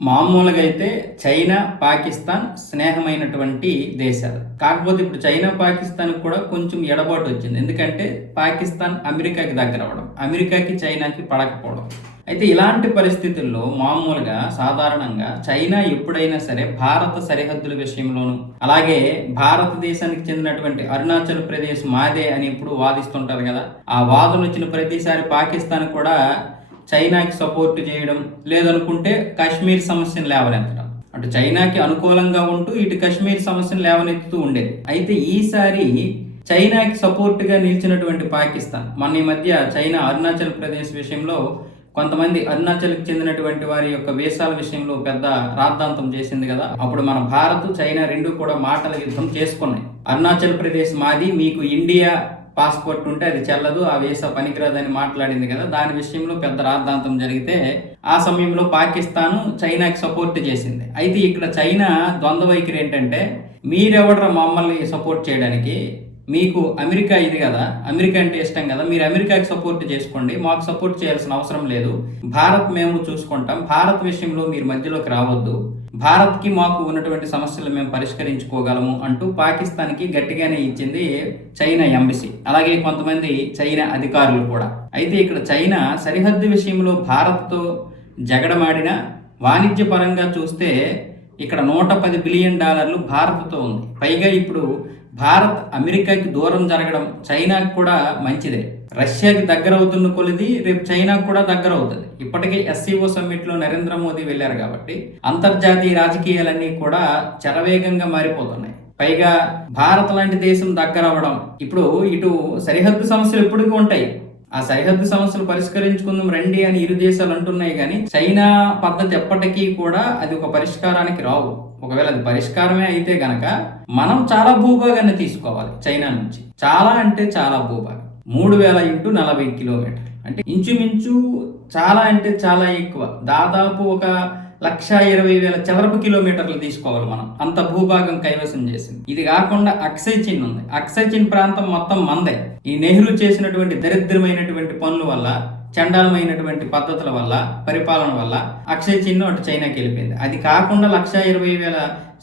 మామూలుగా అయితే చైనా పాకిస్తాన్ స్నేహమైనటువంటి దేశాలు. కాకపోతే ఇప్పుడు చైనా పాకిస్తాన్ కూడా కొంచెం ఎడబాటు వచ్చింది ఎందుకంటే పాకిస్తాన్ అమెరికాకి దగ్గర అవ్వడం అమెరికాకి చైనాకి పడకపోవడం. అయితే ఇలాంటి పరిస్థితుల్లో మామూలుగా సాధారణంగా చైనా ఎప్పుడైనా సరే భారత సరిహద్దుల విషయంలోనూ అలాగే భారతదేశానికి చెందినటువంటి అరుణాచల్ ప్రదేశ్ మాదే అని ఎప్పుడు వాదిస్తుంటారు కదా ఆ వాదన వచ్చిన ప్రతిసారి పాకిస్తాన్ కూడా చైనాకి సపోర్ట్ చేయడం లేదనుకుంటే కాశ్మీర్ సమస్యను లేవనెత్తడం. అటు చైనాకి అనుకూలంగా ఉంటూ ఇటు కాశ్మీర్ సమస్యను లేవనెత్తుతూ ఉండేది అయితే ఈసారి చైనాకి సపోర్ట్గా నిలిచినటువంటి పాకిస్తాన్ మన ఈ మధ్య చైనా అరుణాచల్ ప్రదేశ్ విషయంలో కొంతమంది అరుణాచల్కి చెందినటువంటి వారి యొక్క వేషాల విషయంలో పెద్ద రాద్ధాంతం చేసింది కదా. అప్పుడు మన భారత్ చైనా రెండు కూడా మాటల యుద్ధం చేసుకున్నాయి. అరుణాచల్ ప్రదేశ్ మాది మీకు ఇండియా పాస్పోర్ట్ ఉంటే అది చెల్లదు ఆ వీసా పనికిరాదని మాట్లాడింది కదా. దాని విషయంలో పెద్ద రాద్ధాంతం జరిగితే ఆ సమయంలో పాకిస్తాన్ చైనాకి సపోర్ట్ చేసింది. అయితే ఇక్కడ చైనా ద్వంద్వ వైఖరి ఏంటంటే మీరెవడరా మమ్మల్ని సపోర్ట్ చేయడానికి? మీకు అమెరికా ఇది కదా అమెరికా అంటే ఇష్టం కదా మీరు అమెరికాకి సపోర్ట్ చేసుకోండి మాకు సపోర్ట్ చేయాల్సిన అవసరం లేదు. భారత్ మేము చూసుకుంటాం. భారత్ విషయంలో మీరు మధ్యలోకి రావద్దు. భారత్కి మాకు ఉన్నటువంటి సమస్యలు మేము పరిష్కరించుకోగలము అంటూ పాకిస్తాన్కి గట్టిగానే ఇచ్చింది చైనా ఎంబసీ. అలాగే కొంతమంది చైనా అధికారులు కూడా. అయితే ఇక్కడ చైనా సరిహద్దు విషయంలో భారత్తో జగడమాడిన వాణిజ్యపరంగా చూస్తే ఇక్కడ నూట పది బిలియన్ డాలర్లు భారత్తో ఉంది. పైగా ఇప్పుడు భారత్ అమెరికాకి దూరం జరగడం చైనాకి కూడా మంచిదే. రష్యాకి దగ్గర అవుతున్న కొలిది రేపు చైనాకు కూడా దగ్గర అవుతుంది. ఇప్పటికే ఎస్సీఓ సమ్మిట్లో నరేంద్ర మోదీ వెళ్ళారు కాబట్టి అంతర్జాతీయ రాజకీయాలన్నీ కూడా చరవేగంగా మారిపోతున్నాయి. పైగా భారత్ లాంటి దేశం దగ్గర అవ్వడం. ఇప్పుడు ఇటు సరిహద్దు సమస్యలు ఎప్పటికీ ఉంటాయి. ఆ సరిహద్దు సమస్యలు పరిష్కరించుకుందాం రండి అని ఇరు దేశాలు అంటున్నాయి కానీ చైనా పద్ధతి ఎప్పటికీ కూడా అది ఒక పరిష్కారానికి రావు. ఒకవేళ అది పరిష్కారమే అయితే గనక మనం చాలా భూభాగాన్ని తీసుకోవాలి చైనా నుంచి. చాలా అంటే చాలా భూభాగం. మూడు వేల ఇంటూ నలభై కిలోమీటర్లు. అంటే ఇంచుమించు చాలా అంటే చాలా ఎక్కువ. దాదాపు ఒక లక్ష ఇరవై వేల చదరపు కిలోమీటర్లు తీసుకోవాలి మనం. అంత భూభాగం కైవసం చేసింది. ఇది కాకుండా అక్సై చిన్ ఉంది. అక్సై చిన్ ప్రాంతం మొత్తం మందే. ఈ నెహ్రూ చేసినటువంటి దరిద్రమైనటువంటి పనుల వల్ల చండాలమైనటువంటి పద్ధతుల వల్ల పరిపాలన వల్ల అక్షయ్ చిన్ను అటు చైనాకి వెళ్ళిపోయింది. అది కాకుండా లక్ష ఇరవై వేల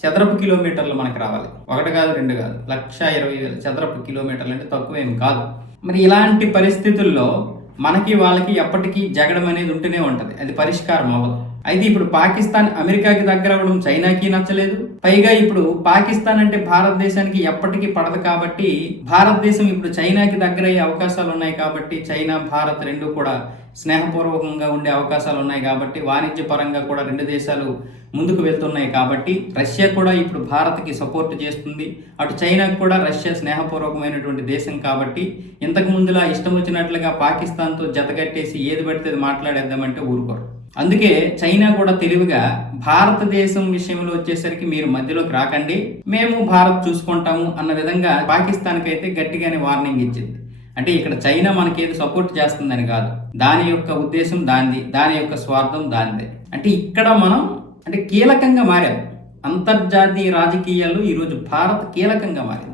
చదరపు కిలోమీటర్లు మనకు రావాలి. ఒకటి కాదు రెండు కాదు. లక్ష ఇరవై వేల చదరపు కిలోమీటర్లు అంటే తక్కువేం కాదు. మరి ఇలాంటి పరిస్థితుల్లో మనకి వాళ్ళకి ఎప్పటికీ జగడం అనేది ఉంటూనే ఉంటుంది. అది పరిష్కారం అవ్వదు. అయితే ఇప్పుడు పాకిస్తాన్ అమెరికాకి దగ్గర అవ్వడం చైనాకి నచ్చలేదు. పైగా ఇప్పుడు పాకిస్తాన్ అంటే భారతదేశానికి ఎప్పటికీ పడదు కాబట్టి భారతదేశం ఇప్పుడు చైనాకి దగ్గర అయ్యే అవకాశాలు ఉన్నాయి కాబట్టి చైనా భారత్ రెండు కూడా స్నేహపూర్వకంగా ఉండే అవకాశాలు ఉన్నాయి కాబట్టి వాణిజ్య పరంగా కూడా రెండు దేశాలు ముందుకు వెళ్తున్నాయి కాబట్టి రష్యా కూడా ఇప్పుడు భారత్కి సపోర్ట్ చేస్తుంది. అటు చైనాకు కూడా రష్యా స్నేహపూర్వకమైనటువంటి దేశం కాబట్టి ఇంతకు ముందులా ఇష్టం వచ్చినట్లుగా పాకిస్తాన్తో జతగట్టేసి ఏది పడితే మాట్లాడేద్దామంటే ఊరుకోరు. అందుకే చైనా కూడా తెలివిగా భారతదేశం విషయంలో వచ్చేసరికి మీరు మధ్యలోకి రాకండి. మేము భారత్ చూసుకుంటాము అన్న విధంగా పాకిస్తాన్కి అయితే గట్టిగానే వార్నింగ్ ఇచ్చింది. అంటే ఇక్కడ చైనా మనకేది సపోర్ట్ చేస్తుందని కాదు. దాని యొక్క ఉద్దేశం దానిది దాని యొక్క స్వార్థం దానిదే. అంటే ఇక్కడ మనం అంటే కీలకంగా మారాం. అంతర్జాతీయ రాజకీయాలు ఈరోజు భారత్ కీలకంగా మారింది.